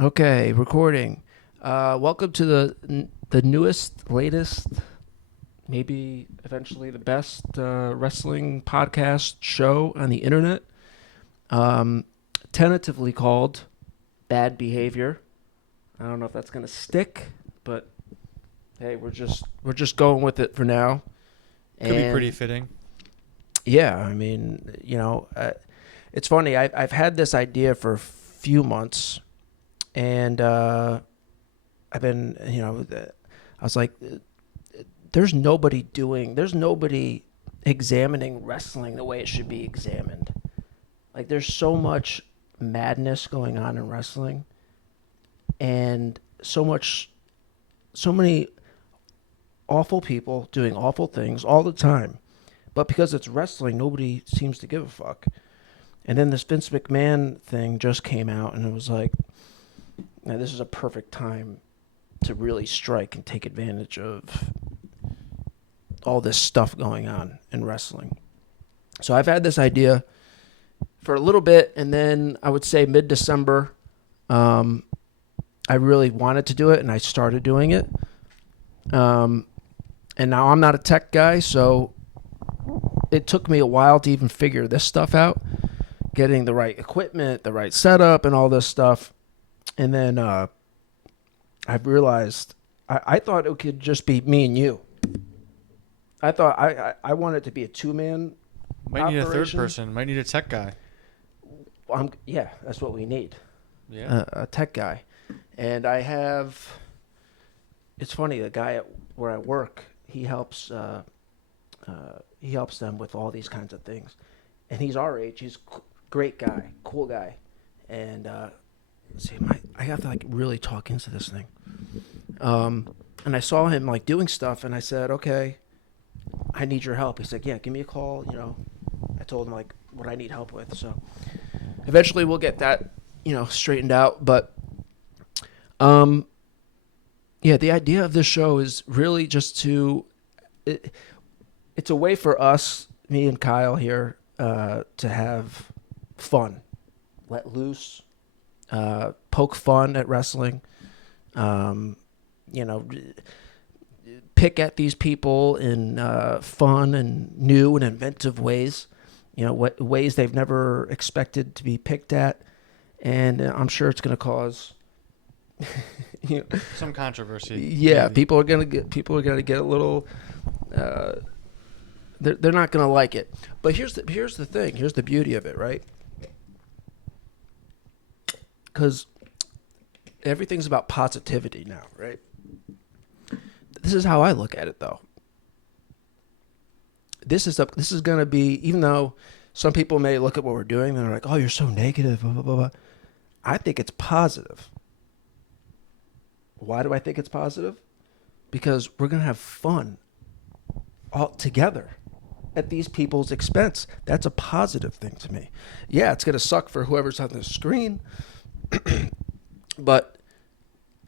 Okay, recording. Welcome to the newest, latest, maybe eventually the best wrestling podcast show on the internet. Um, Tentatively called Bad Behavior. I don't know if that's gonna stick, but hey, we're just going with it for now. Could be pretty And fitting. yeah, I mean, it's funny. I've had this idea for a few months, and I've been, I was like, there's nobody examining wrestling the way it should be examined. Like, there's so much madness going on in wrestling, and so many awful people doing awful things all the time. But because it's wrestling, nobody seems to give a fuck. And then this Vince McMahon thing just came out, and it was like, now this is a perfect time to really strike and take advantage of all this stuff going on in wrestling. So I've had this idea for a little bit, and then I would say mid-December, I really wanted to do it, and I started doing it. And now I'm not a tech guy, so it took me a while to even figure this stuff out, getting the right equipment, the right setup, and all this stuff. And then I've realized I thought it could just be me and you. I thought I wanted it to be a two-man Might need a third operation. person. Might need a tech guy. Yeah, that's what we need. Yeah. A tech guy. And I have. It's funny. The guy where I work, he helps them with all these kinds of things, and he's our age. He's a great guy, cool guy, and see, I have to like really talk into this thing. And I saw him like doing stuff, and I said, okay, I need your help. He's like, yeah, give me a call. I told him like what I need help with. So eventually we'll get that, straightened out. But yeah, the idea of this show is really just it's a way for us, me and Kyle here, to have fun, let loose, poke fun at wrestling. Um, you know, pick at these people in fun and new and inventive ways. What ways they've never expected to be picked at, and I'm sure it's going to cause. Some controversy. Yeah, maybe. people are gonna get a little. They're not gonna like it. But here's the thing. Here's the beauty of it, right? Because everything's about positivity now, right? This is how I look at it, though. This is gonna be, even though some people may look at what we're doing and they're like, "Oh, you're so negative," blah blah blah blah. I think it's positive. Why do I think it's positive? Because we're gonna have fun all together at these people's expense. That's a positive thing to me. Yeah, it's gonna suck for whoever's on the screen, but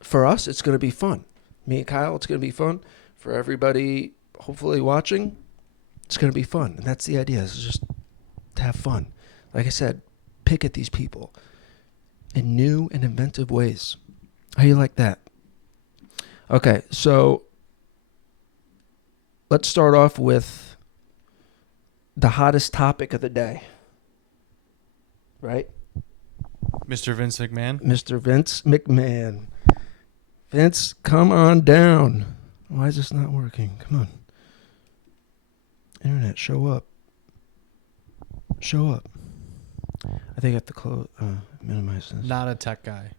for us, it's gonna be fun. Me and Kyle, it's gonna be fun. For everybody, hopefully watching, it's gonna be fun, and that's the idea. Is just to have fun. Like I said, pick at these people in new and inventive ways. How you like that? Okay, so let's start off with the hottest topic of the day, right? Mr. Vince McMahon. Mr. Vince McMahon. Vince, come on down. Why is this not working? Come on. Internet, show up. Show up. I think I have to minimize this. Not a tech guy.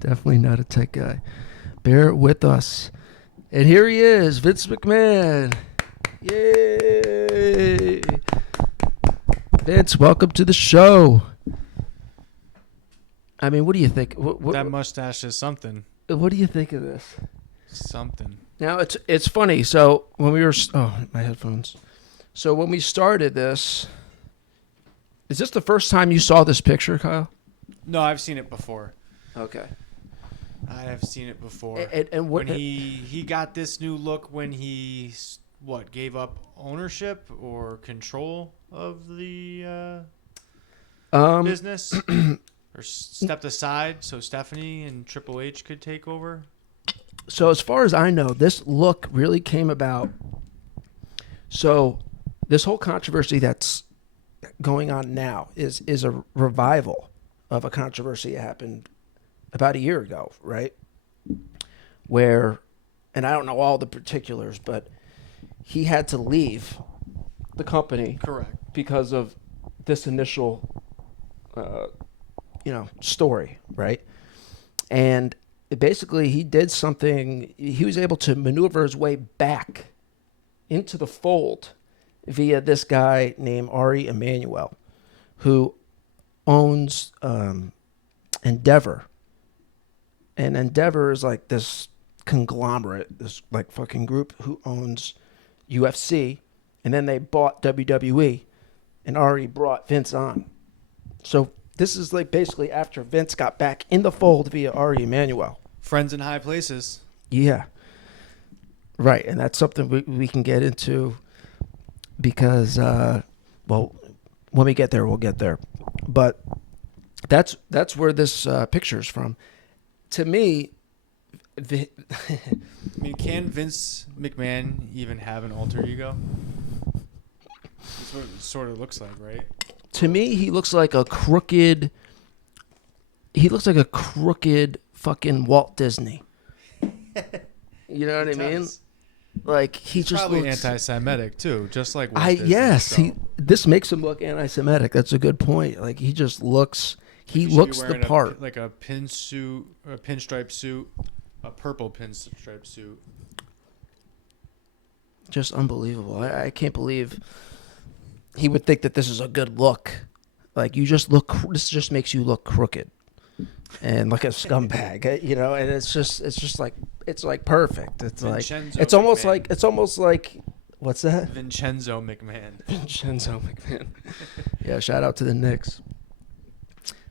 Definitely not a tech guy. Bear with us. And here he is, Vince McMahon. Yay! Vince, welcome to the show. I mean, what do you think? That mustache is something. What do you think of this? Something. Now, it's funny. So when we were... Oh, my headphones. So when we started this... Is this the first time you saw this picture, Kyle? No, I've seen it before. Okay. I have seen it before. And what, when he got this new look when he gave up ownership or control of the business. or stepped aside so Stephanie and Triple H could take over? So as far as I know, this look really came about. So this whole controversy that's going on now is a revival of a controversy that happened about a year ago, right? Where, and I don't know all the particulars, but he had to leave the company Correct. because of this initial, story, right? And basically, he did something. He was able to maneuver his way back into the fold via this guy named Ari Emanuel, who owns Endeavor. And Endeavor is like this conglomerate, this like fucking group who owns UFC. And then they bought WWE, and Ari brought Vince on. So this is like basically after Vince got back in the fold via Ari Emanuel. Friends in high places. Yeah. Right. And that's something we can get into because, when we get there, we'll get there. But that's where this picture is from. To me, I mean, can Vince McMahon even have an alter ego? That's what it sort of looks like, right? to me, he looks like a crooked. He looks like a crooked fucking Walt Disney. You know what I mean? Like he's just probably looks anti-Semitic too, just like Walt Disney, yes, so. this makes him look anti-Semitic. That's a good point. Like he just looks. He should be looks the wearing part. like a pinstripe suit, a purple pinstripe suit. Just unbelievable. I can't believe he would think that this is a good look. Like you just look. This just makes you look crooked and like a scumbag, you know. And it's just like perfect. It's Vincenzo like McMahon. it's almost like what's that? Vincenzo McMahon. Vincenzo McMahon. Yeah, shout out to the Knicks.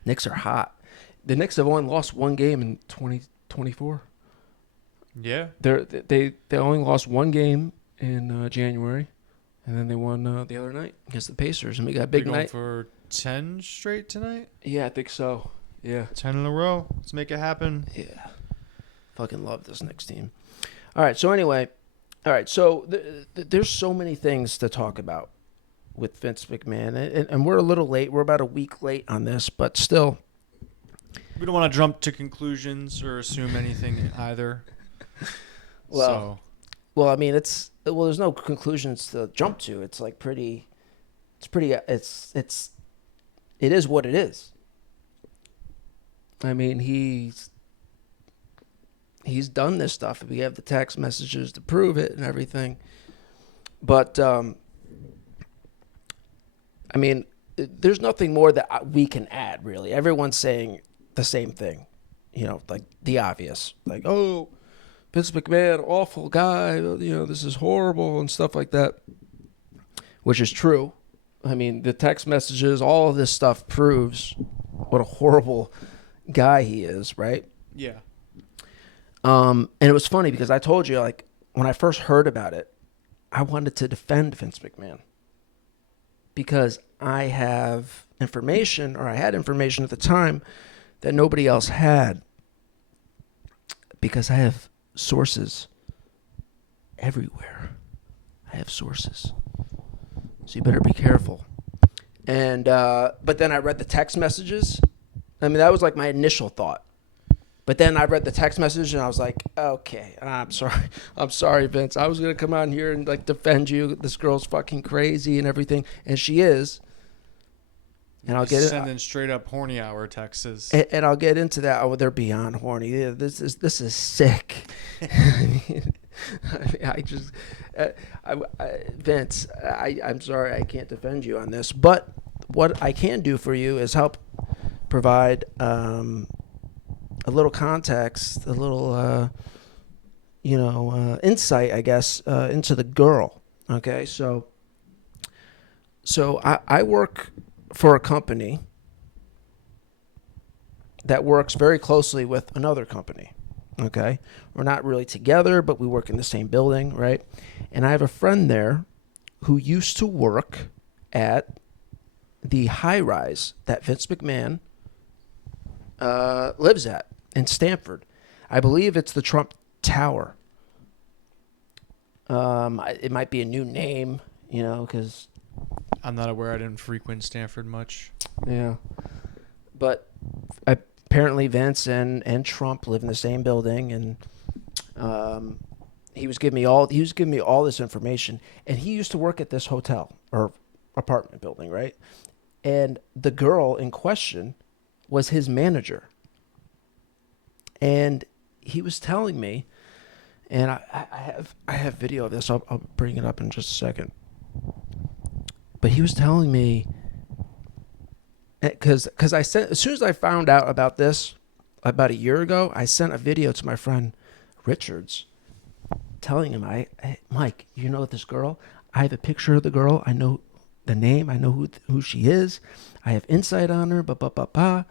Knicks are hot. The Knicks have only lost one game in 2024. Yeah. They only lost one game in January, and then they won the other night against the Pacers, and we got a big They're going night for 10 straight tonight. Yeah, I think so. Yeah. 10 in a row. Let's make it happen. Yeah. Fucking love this Knicks team. All right. So anyway, So there's so many things to talk about with Vince McMahon, and we're a little late. We're about a week late on this, but still. We don't want to jump to conclusions or assume anything either. Well, I mean, there's no conclusions to jump to. It's like it is what it is. I mean, he's done this stuff. We have the text messages to prove it and everything. But, I mean, there's nothing more that we can add, really. Everyone's saying the same thing, you know, like the obvious. Like, oh, Vince McMahon, awful guy, you know, this is horrible and stuff like that, which is true. I mean, the text messages, all of this stuff proves what a horrible guy he is, right? Yeah. And it was funny because I told you, like, when I first heard about it, I wanted to defend Vince McMahon because I had information at the time that nobody else had, because I have sources everywhere. I have sources. So you better be careful. And but then I read the text messages. I mean, that was like my initial thought. But then I read the text message and I was like, okay, I'm sorry, Vince. I was gonna come out here and like defend you. This girl's fucking crazy and everything, and she is. And I'll get sending straight up horny hour texts. And I'll get into that. Oh, they're beyond horny. Yeah, this is sick. Vince, I'm sorry, I can't defend you on this. But what I can do for you is help provide a little context, a little insight, I guess, into the girl. Okay, so I work for a company that works very closely with another company. Okay, we're not really together, but we work in the same building, right? And I have a friend there who used to work at the high rise that Vince McMahon lives at in Stamford. I believe it's the Trump Tower. It might be a new name, because I'm not aware. I didn't frequent Stanford much. yeah. But apparently Vince and Trump live in the same building, and he was giving me all this information. And he used to work at this hotel or apartment building, right? And the girl in question was his manager. And he was telling me, and I have video of this. I'll bring it up in just a second. But he was telling me, because I sent, as soon as I found out about this about a year ago, I sent a video to my friend Richards, telling him, Mike, you know this girl? I have a picture of the girl. I know the name. I know who she is. I have insight on her.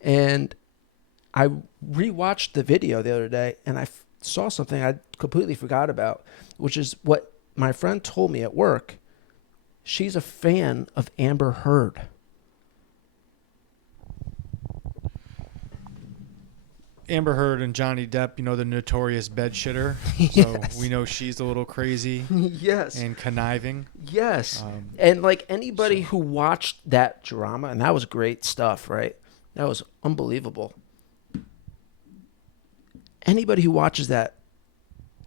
And I rewatched the video the other day, and I saw something I completely forgot about, which is what my friend told me at work. She's a fan of Amber Heard. Amber Heard and Johnny Depp, the notorious bed shitter. Yes. So we know she's a little crazy. Yes. And conniving. Yes. And like anybody who watched that drama, and that was great stuff, right? That was unbelievable. Anybody who watches that,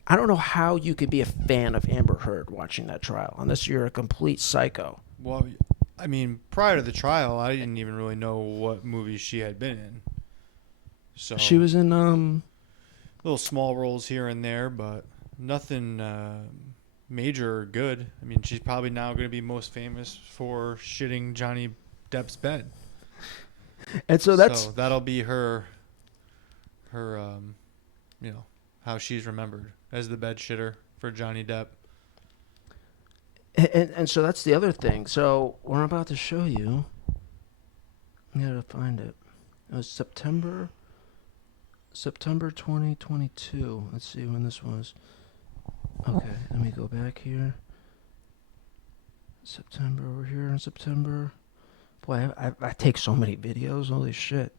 I don't know how you could be a fan of Amber Heard watching that trial, unless you're a complete psycho. Well, I mean, prior to the trial, I didn't even really know what movies she had been in. So She was in little small roles here and there, but nothing major or good. I mean, she's probably now going to be most famous for shitting Johnny Depp's bed. And so that'll be her how she's remembered as the bed shitter for Johnny Depp. And so that's the other thing. So what I'm about to show you, I gotta find it. It was September 2022. Let's see when this was. Okay, let me go back here. September, we're here in September. Boy, I take so many videos. Holy shit.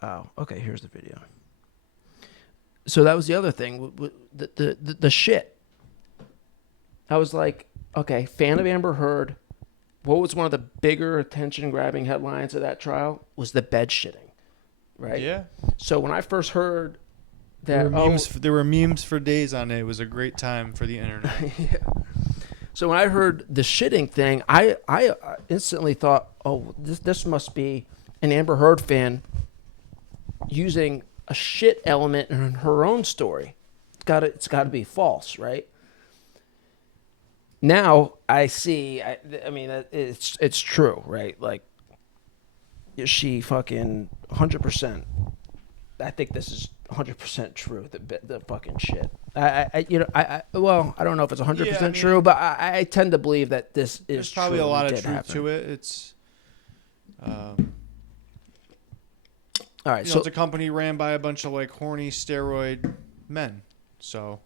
Wow. Okay, here's the video. So that was the other thing. The shit. I was like, okay, fan of Amber Heard. What was one of the bigger attention-grabbing headlines of that trial? Was the bed shitting, right? Yeah. So when I first heard that, there were memes for days on it. It was a great time for the internet. Yeah. So when I heard the shitting thing, I instantly thought, oh, this must be an Amber Heard fan using a shit element in her own story. It's got to be false, right? Now I see. I mean, it's true, right? Like, she fucking 100%. I think this is 100% true. The fucking shit. I don't know if it's 100% true, but I tend to believe that this is there's probably true. a lot of truth to it. It's all right. so it's a company ran by a bunch of like horny steroid men. So,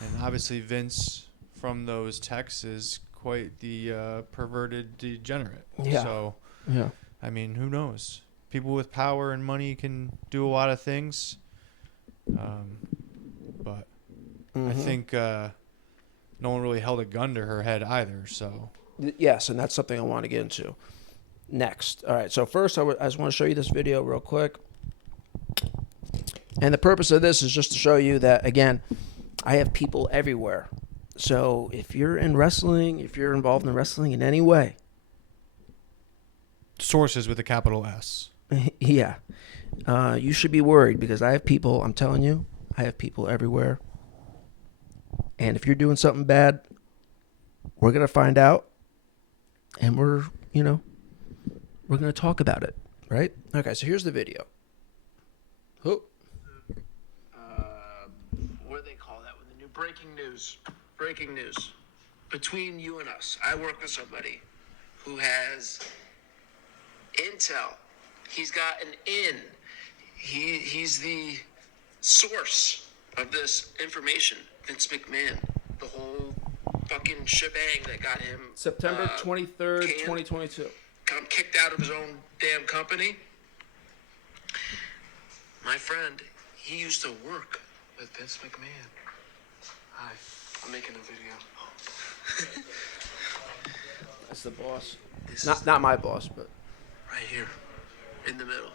and obviously Vince from those texts is quite the perverted degenerate. Yeah. So, yeah. I mean, who knows? People with power and money can do a lot of things. But I think no one really held a gun to her head either. So yes, and that's something I want to get into next. All right. So first, I just want to show you this video real quick. And the purpose of this is just to show you that, again, I have people everywhere. So if you're in wrestling, if you're involved in wrestling in any way, sources with a capital S. Yeah. You should be worried because I have people, I'm telling you, I have people everywhere. And if you're doing something bad, we're going to find out. And we're going to talk about it. Right? Okay, so here's the video. Oh. What do they call that? With the new breaking news. Breaking news. Between you and us, I work with somebody who has intel. He's got an in. He's the source of this information. Vince McMahon, the whole fucking shebang that got him. September 23rd, 2022. got him kicked out of his own damn company. My friend, he used to work with Vince McMahon. Hi, I'm making a video. That's the boss. This Not is not my boss, but right here, in the middle.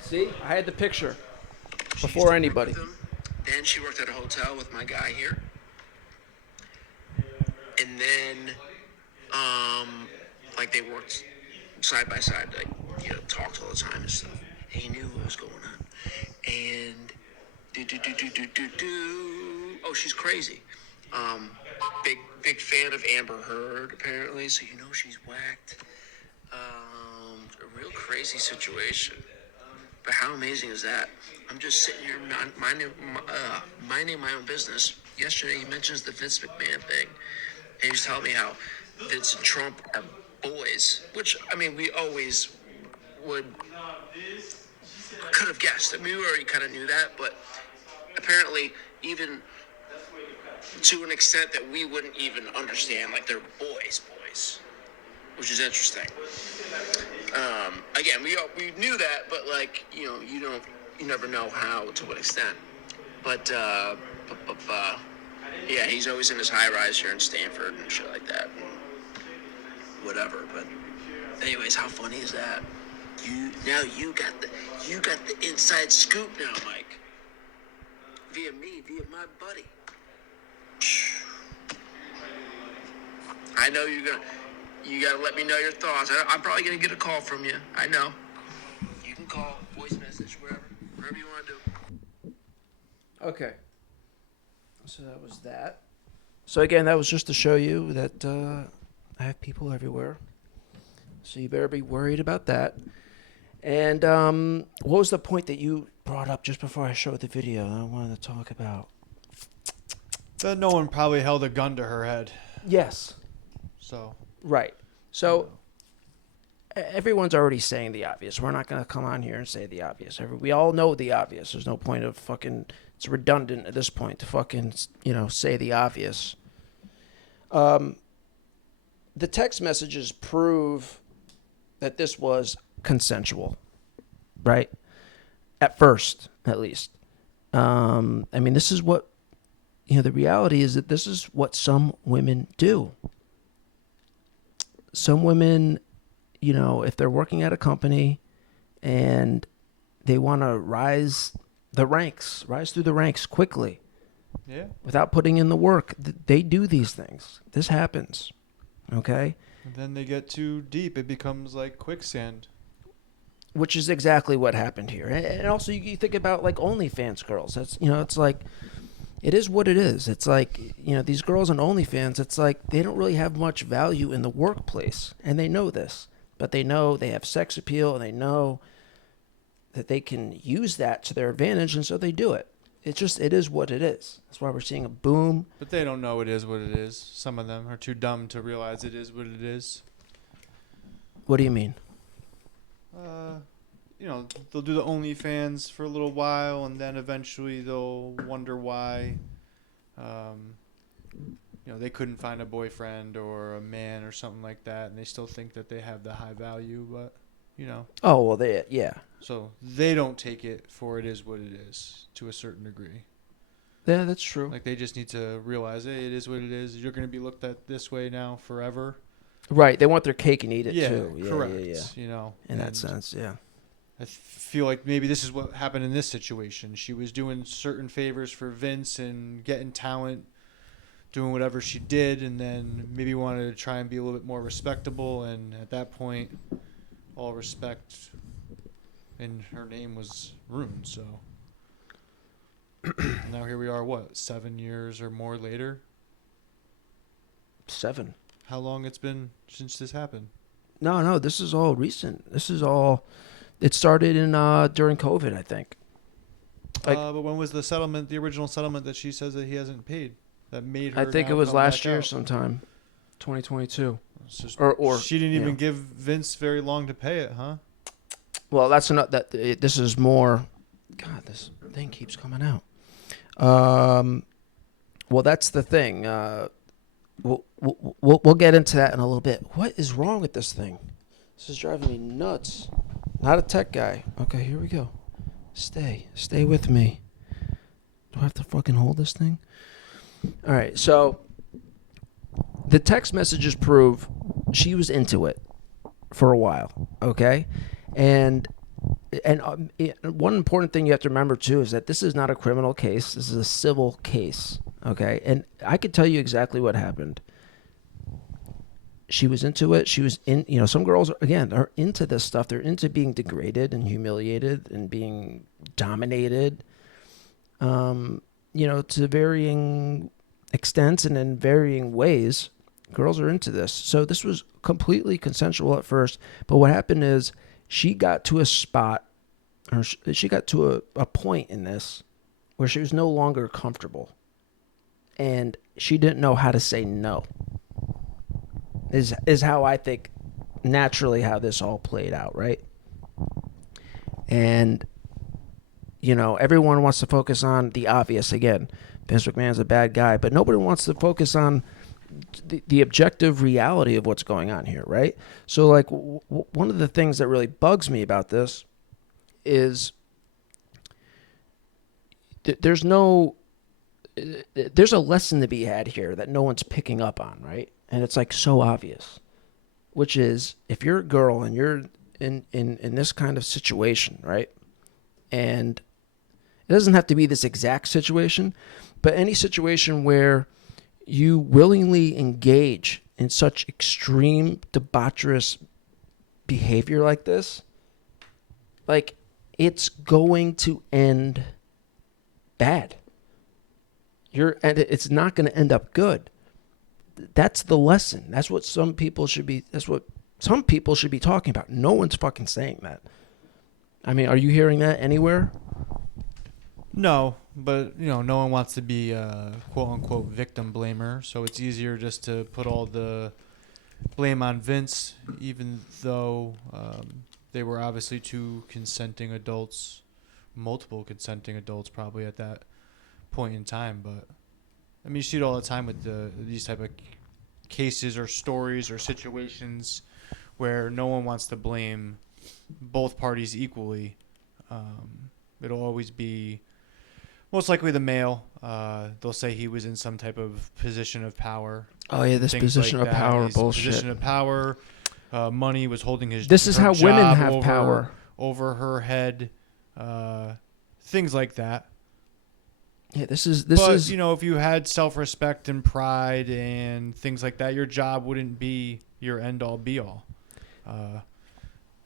see, I had the picture She used to before work anybody. with him. Then she worked at a hotel with my guy here. And then, like they worked side by side, like, talked all the time and stuff. And he knew what was going on. And oh, she's crazy. Big fan of Amber Heard, apparently. So she's whacked. A real crazy situation. But how amazing is that? I'm just sitting here minding my own business. Yesterday he mentions the Vince McMahon thing. And he's telling me how Vince and Trump are boys. Which, I mean, we always could have guessed. I mean, we already kind of knew that. But apparently, even to an extent that we wouldn't even understand, like they're boys. Which is interesting. Again, we knew that, but like you never know how, to what extent. But yeah, he's always in his high rise here in Stanford and shit like that, and whatever. But anyways, how funny is that? You got the inside scoop now, Mike. Via my buddy. I know you gotta let me know your thoughts. I'm probably gonna get a call from you. I know. You can call, voice message, wherever you want to do. Okay. So that was that. So again, that was just to show you that I have people everywhere. So you better be worried about that. And what was the point that you brought up just before I showed the video that I wanted to talk about? That no one probably held a gun to her head. Yes. So. Right. So everyone's already saying the obvious. We're not going to come on here and say the obvious. We all know the obvious. There's no point of fucking... It's redundant at this point to fucking, say the obvious. The text messages prove that this was consensual, right? At first, at least. I mean, this is what, the reality is that this is what some women do. Some women, if they're working at a company and they want to rise through the ranks quickly. Yeah. Without putting in the work, they do these things. This happens. Okay? And then they get too deep. It becomes like quicksand. Which is exactly what happened here. And also you think about like OnlyFans girls. That's, it's like, it is what it is. It's like, these girls on OnlyFans, it's like they don't really have much value in the workplace. And they know this. But they know they have sex appeal, and they know that they can use that to their advantage, and so they do it. It is what it is. That's why we're seeing a boom. But they don't know it is what it is. Some of them are too dumb to realize it is what it is. What do you mean? They'll do the OnlyFans for a little while, and then eventually they'll wonder why, they couldn't find a boyfriend or a man or something like that, and they still think that they have the high value, but, Oh, well, yeah. So they don't take it for it is what it is to a certain degree. Yeah, that's true. Like, they just need to realize, hey, it is what it is. You're going to be looked at this way now forever. Right. They want their cake and eat it, too. Yeah, correct. Yeah. In that sense, yeah. I feel like maybe this is what happened in this situation. She was doing certain favors for Vince and getting talent, doing whatever she did, and then maybe wanted to try and be a little bit more respectable. And at that point, all respect in her name was ruined. So now here we are, 7 years or more later? 7. How long it's been since this happened? No, this is all recent. It started in during COVID, I think. But when was the settlement, the original settlement that she says that he hasn't paid? That made her I think now it was come last back year out? sometime, 2022. Or she didn't even give Vince very long to pay it, huh? Well, that's not that. This is more. God, this thing keeps coming out. Well, that's the thing. We'll get into that in a little bit. What is wrong with this thing? This is driving me nuts. Not a tech guy. Okay, here we go. Stay with me. Do I have to fucking hold this thing? All right, so the text messages prove she was into it for a while, okay? And one important thing you have to remember too is that this is not a criminal case. This is a civil case, okay? And I could tell you exactly what happened. She was into it. She was in, some girls, again, are into this stuff. They're into being degraded and humiliated and being dominated, to varying extents and in varying ways. Girls are into this. So this was completely consensual at first. But what happened is she got to a spot, or she got to a point in this where she was no longer comfortable. And she didn't know how to say no. Is how I think naturally how this all played out, right? And, everyone wants to focus on the obvious again. Vince McMahon's a bad guy, but nobody wants to focus on the objective reality of what's going on here, right? So, like, one of the things that really bugs me about this is there's a lesson to be had here that no one's picking up on, right? And it's like so obvious, which is if you're a girl and you're in this kind of situation, right? And it doesn't have to be this exact situation, but any situation where you willingly engage in such extreme debaucherous behavior like this, like, it's going to end bad. And it's not going to end up good. That's the lesson. That's what some people should be talking about. No one's fucking saying that. I mean, are you hearing that anywhere? No, but no one wants to be a quote unquote victim blamer, so it's easier just to put all the blame on Vince, even though they were obviously two consenting adults, multiple consenting adults probably at that point in time. But I mean, you see it all the time with these type of cases or stories or situations where no one wants to blame both parties equally. It'll always be most likely the male. They'll say he was in some type of position of power. Oh yeah, this position like of power His bullshit. Position of power. Money was holding his. This is her how job women have power over her head. Things like that. Yeah, this is. But if you had self-respect and pride and things like that, your job wouldn't be your end-all, be-all.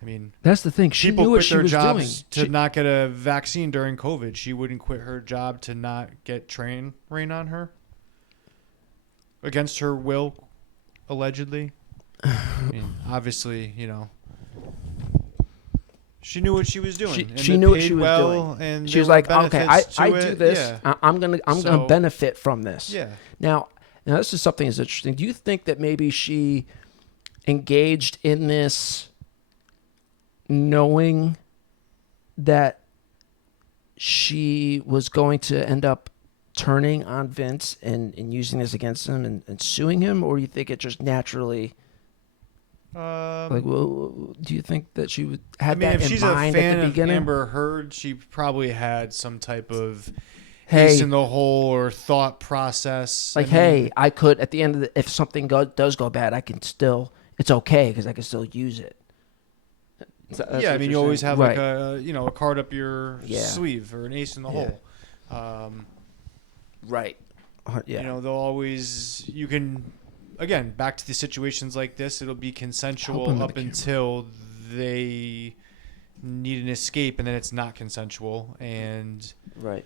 I mean, that's the thing. She people knew quit what she their was jobs doing. to not get a vaccine during COVID. She wouldn't quit her job to not get train rain on her against her will, allegedly. I mean, obviously, she knew what she was doing. She knew what she was doing. And she was like, okay, I do this. Yeah. I'm gonna benefit from this. Yeah. Now this is something that's interesting. Do you think that maybe she engaged in this knowing that she was going to end up turning on Vince and using this against him and suing him, or you think it just naturally? Do you think that she had that in mind at the beginning? If she's a fan of Amber Heard, she probably had some type of ace in the hole or thought process. I could at the end of if something does go bad, I can still. It's okay because I can still use it. Yeah, I mean, you always have like a card up your sleeve or an ace in the hole. Right. Yeah. They'll always again, back to the situations like this, it'll be consensual up until they need an escape, and then it's not consensual. And right.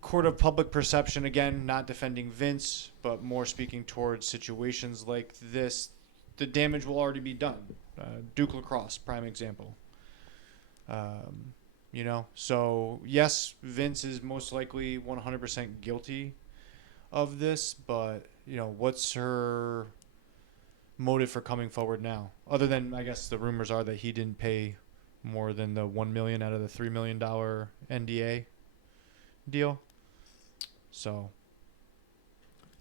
Court of public perception, again, not defending Vince, but more speaking towards situations like this, the damage will already be done. Duke Lacrosse, prime example. So yes, Vince is most likely 100% guilty of this, but what's her motive for coming forward now? Other than, I guess, the rumors are that he didn't pay more than the $1 million out of the $3 million NDA deal. So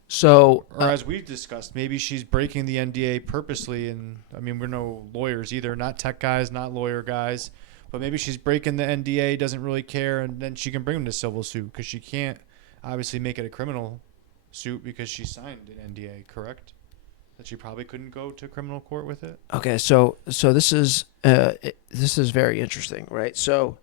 So Or as we've discussed, maybe she's breaking the NDA purposely. And I mean, we're no lawyers either, not tech guys, not lawyer guys. But maybe she's breaking the NDA, doesn't really care, and then she can bring him to civil suit because she can't obviously make it a criminal suit because she signed an NDA, correct? That she probably couldn't go to criminal court with it. okay, so this is very interesting, right? So,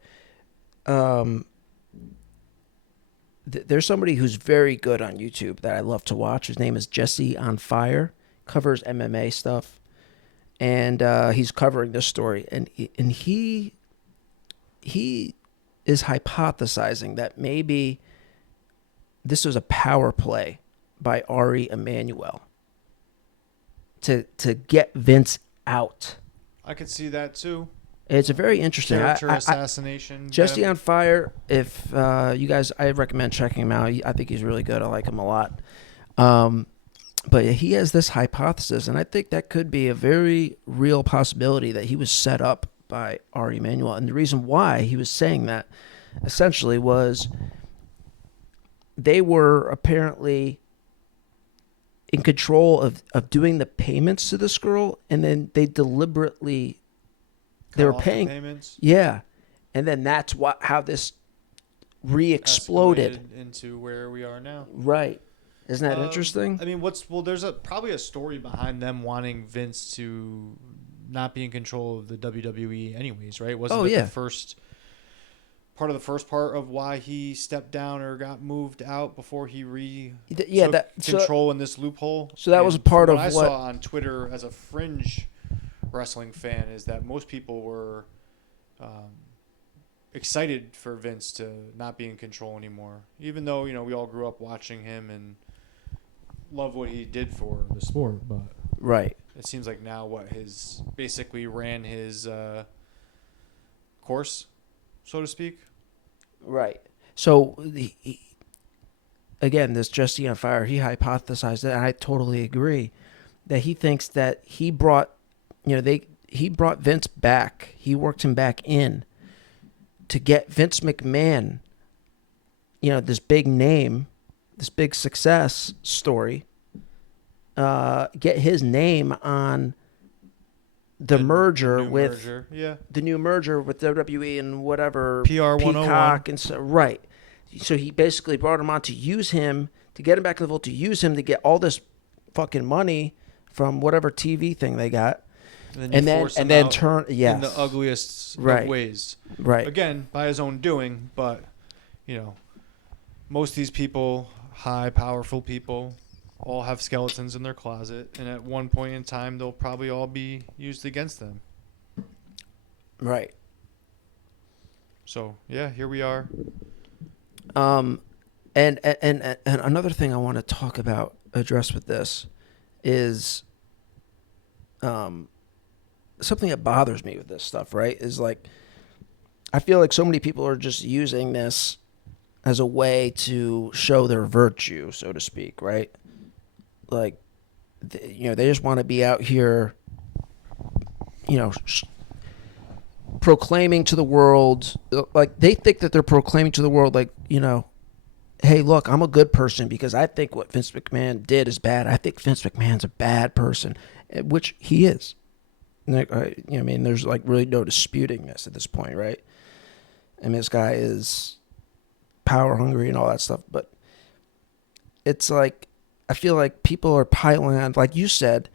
there's somebody who's very good on YouTube that I love to watch. His name is Jesse on Fire. Covers MMA stuff, and he's covering this story, and he is hypothesizing that maybe this was a power play by Ari Emanuel to get Vince out. I could see that too. It's a very interesting Character assassination. Jesse on Fire. If you guys, I recommend checking him out. I think he's really good. I like him a lot. But he has this hypothesis, and I think that could be a very real possibility that he was set up by Ari Emanuel. And the reason why he was saying that essentially was they were apparently in control of doing the payments to this girl, and then they deliberately they were paying payments. Yeah, and then that's how this re-exploded Escalated into where we are now. Right. Isn't that interesting? I mean, there's probably a story behind them wanting Vince to not be in control of the WWE anyways, right? Wasn't it the first part of why he stepped down or got moved out before he took control in this loophole? So that was a part of what I what saw on Twitter as a fringe wrestling fan is that most people were excited for Vince to not be in control anymore, even though we all grew up watching him and love what he did for the sport. But right, it seems like now basically ran his course, so to speak. Right. So again, this Jesse on Fire, he hypothesized that, and I totally agree, that he thinks that he brought Vince back. He worked him back in to get Vince McMahon, this big name, this big success story, get his name on the new merger with WWE and whatever PR 101 Peacock and so right. So he basically brought him on to use him to get him back to the fold, to use him to get all this fucking money from whatever TV thing they got. And then turn in the ugliest of ways. Right. Again, by his own doing, but most of these people, high, powerful people, all have skeletons in their closet, and at one point in time, they'll probably all be used against them. Right. So yeah, here we are. And another thing I want to address with this is something that bothers me with this stuff, right? Is like, I feel like so many people are just using this as a way to show their virtue, so to speak, right? Like, they just want to be out here, proclaiming to the world, like they think that they're proclaiming to the world, like, hey, look, I'm a good person because I think what Vince McMahon did is bad. I think Vince McMahon's a bad person, which he is. There's like really no disputing this at this point, right? I mean, this guy is power hungry and all that stuff, but it's like, I feel like people are piling on, like you said,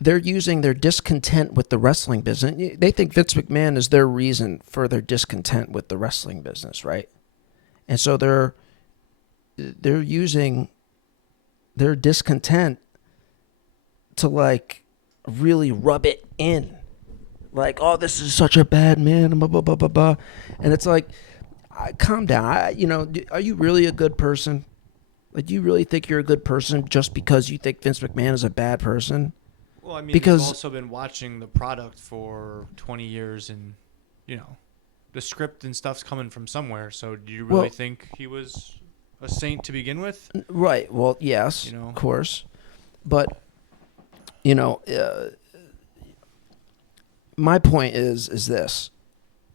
they're using their discontent with the wrestling business. They think Vince McMahon is their reason for their discontent with the wrestling business, right? And so they're using their discontent to like really rub it in, like, oh, this is such a bad man, blah blah blah blah blah, and it's like, calm down. Are you really a good person? Like, do you really think you're a good person just because you think Vince McMahon is a bad person? Well, I mean, because you've also been watching the product for 20 years, and the script and stuff's coming from somewhere. So, do you really think he was a saint to begin with? Right. Well, yes, of course, but my point is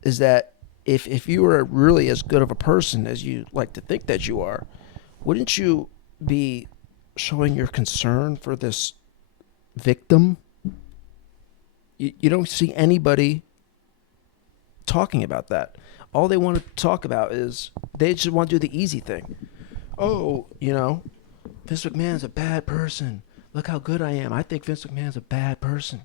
that if you were really as good of a person as you like to think that you are, wouldn't you be showing your concern for this victim. You don't see anybody talking about that. All they want to talk about is they just want to do the easy thing. Oh, Vince McMahon's a bad person. Look how good I am. I think Vince McMahon's a bad person.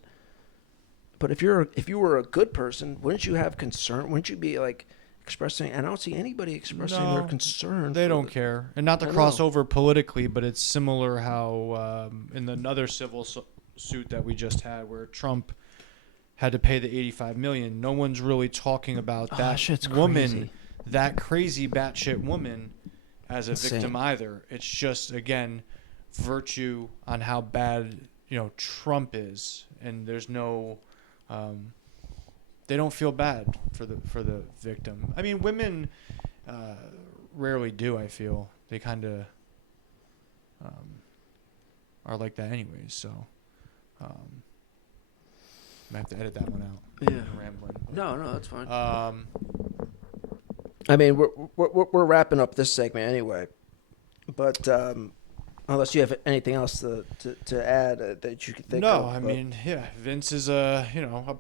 But if you were a good person, wouldn't you have concern? Wouldn't you be like expressing? And I don't see anybody expressing their concern. They don't care, and not to I cross know. over politically, but it's similar how in another civil suit that we just had, where Trump had to pay the $85 million. No one's really talking about that shit's woman, crazy. that crazy batshit woman, as a Insane. victim either. It's just again virtue on how bad Trump is, and there's no. They don't feel bad for the victim. I mean, women rarely do. I feel they kind of are like that anyways. So I have to edit that one out. Yeah. I'm rambling. No, that's fine. I I mean, we're wrapping up this segment anyway, but unless you have anything else to add that you could think of. No, I mean, yeah, Vince is a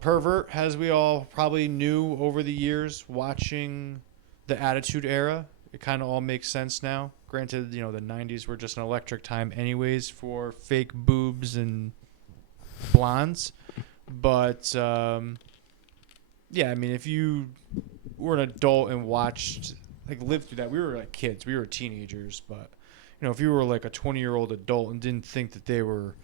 pervert, as we all probably knew over the years watching the Attitude Era. It kind of all makes sense now. Granted, the 90s were just an electric time anyways for fake boobs and blondes. But, yeah, I mean, if you were an adult and watched, lived through that, we were like kids. We were teenagers, but if you were like a 20-year-old adult and didn't think that they were,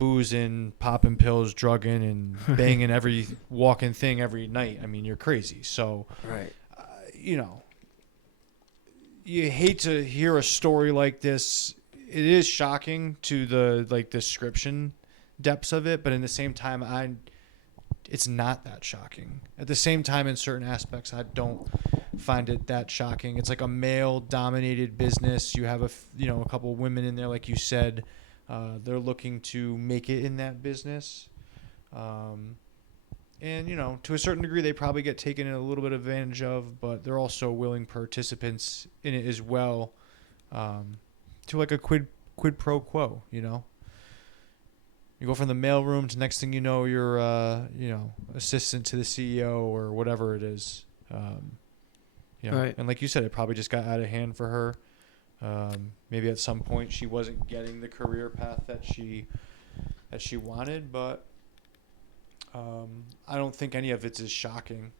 boozing, popping pills, drugging, and banging every walking thing every night, I mean, you're crazy. So, right. You hate to hear a story like this. It is shocking to the description depths of it, but in the same time, it's not that shocking. At the same time, in certain aspects, I don't find it that shocking. It's like a male-dominated business. You have a couple women in there, like you said. They're looking to make it in that business, and to a certain degree, they probably get taken a little bit advantage of. But they're also willing participants in it as well, to like a quid pro quo. You go from the mailroom to next thing you know, you're assistant to the CEO or whatever it is. Right. And like you said, it probably just got out of hand for her. Maybe at some point she wasn't getting the career path that she wanted, but I don't think any of it's as shocking.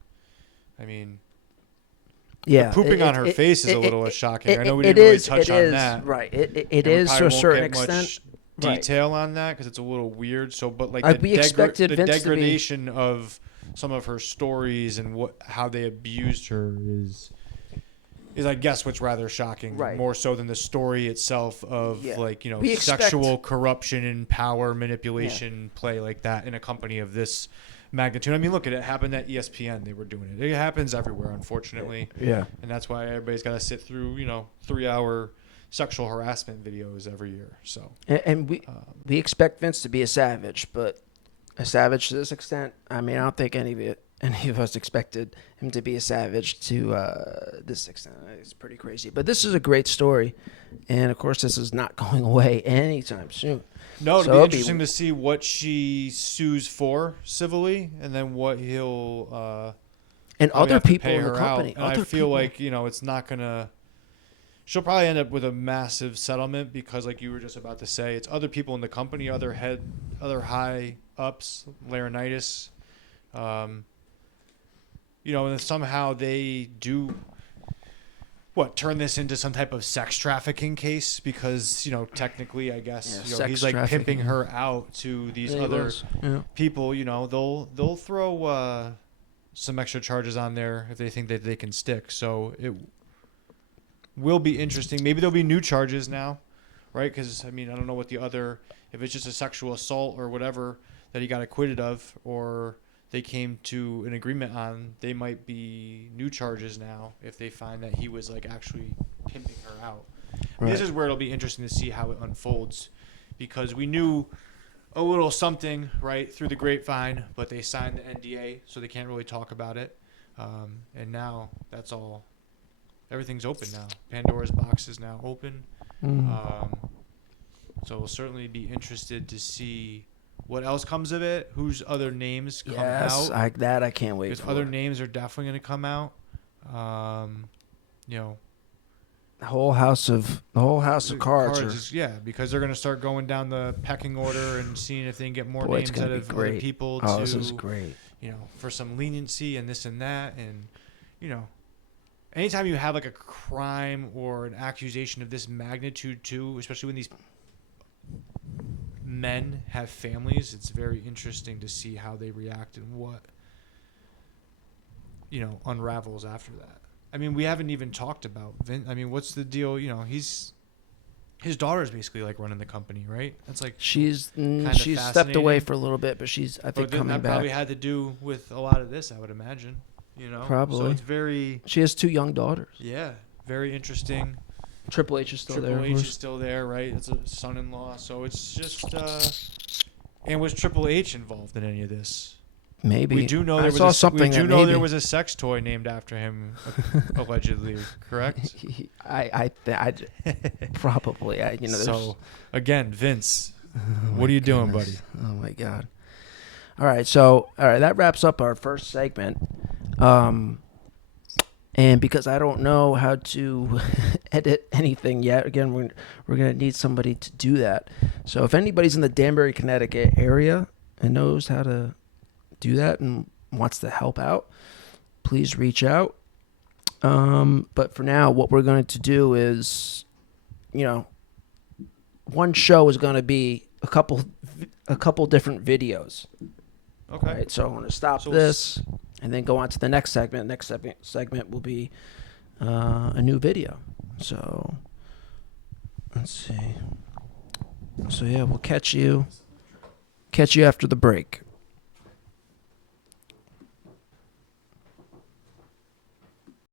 I mean, Yeah, the pooping on her face is a little shocking. I know we didn't really touch on that. Right. It And we is to probably a won't certain get much extent. Right. detail on that because it's a little weird. So, but like We expected the Vince to be- degradation of some of her stories and how they abused her is I guess what's rather shocking, Right. more so than the story itself of Yeah. We sexual corruption and power manipulation play like that in a company of this magnitude. I mean, look at it happened at ESPN. They were doing it. It happens everywhere, unfortunately. Yeah. And that's why everybody's got to sit through 3-hour sexual harassment videos every year. So And we expect Vince to be a savage, but a savage to this extent. I mean, I don't think any of us expected him to be a savage to this extent. It's pretty crazy. But this is a great story, and of course, this is not going away anytime soon. no, it'll So be it'll interesting to see what she sues for civilly, and then what he'll And probably other have to people pay in the her company. out. And Other I feel people. like it's not gonna. She'll probably end up with a massive settlement because, like you were just about to say, it's other people in the company, other high ups, Laurinaitis, and then somehow they do turn this into some type of sex trafficking case because technically, I guess Yeah, he's sex like trafficking. pimping her out to these Yeah, he other was. Yeah. people. They'll throw some extra charges on there if they think that they can stick. So it will be interesting. Maybe there'll be new charges now, right? Because I mean, I don't know what if it's just a sexual assault or whatever that he got acquitted of, or they came to an agreement on. They might be new charges now if they find that he was like actually pimping her out. I mean, this is where it'll be interesting to see how it unfolds, because we knew a little something right through the grapevine, but they signed the NDA, so they can't really talk about it. And now that's all. Everything's open now. Pandora's box is now open. So we'll certainly be interested to see what else comes of it. Whose other names come out? I can't wait Because for. other names are definitely going to come out. You know, The whole house of cards are. yeah, because they're going to start going down the pecking order and seeing if they can get more Boy, it's names gonna out be of other great. people Oh, to, this is great. you know, for some leniency and this and that. And, you know, anytime you have like a crime or an accusation of this magnitude too, especially when these men have families, it's very interesting to see how they react and what, you know, unravels after that. I mean, we haven't even talked about Vince. I mean, what's the deal? You know, his daughter's basically like running the company, right? That's like She's kinda stepped away fascinating. for a little bit, but she's I think But coming that back. probably had to do with a lot of this, I would imagine. You know, so Probably. it's very, She has 2 young daughters. yeah, very interesting. Triple H is still there. Triple of H course. is still there, right? It's a son-in-law, so it's just. And was Triple H involved in any of this? Maybe. We do know I there was saw we something do that know maybe. there was a sex toy named after him, allegedly. Correct? Probably. There's. So again, Vince, Oh what my are you doing, goodness. buddy? Oh my God. All right, that wraps up our first segment. And because I don't know how to edit anything yet, again, we're gonna need somebody to do that. So if anybody's in the Danbury, Connecticut area and knows how to do that and wants to help out, please reach out. But for now, what we're going to do is, one show is going to be a couple different videos. Okay. All right, so I'm going to stop So this and then go on to the next segment. Next segment will be a new video. So let's see. So yeah, we'll catch you after the break.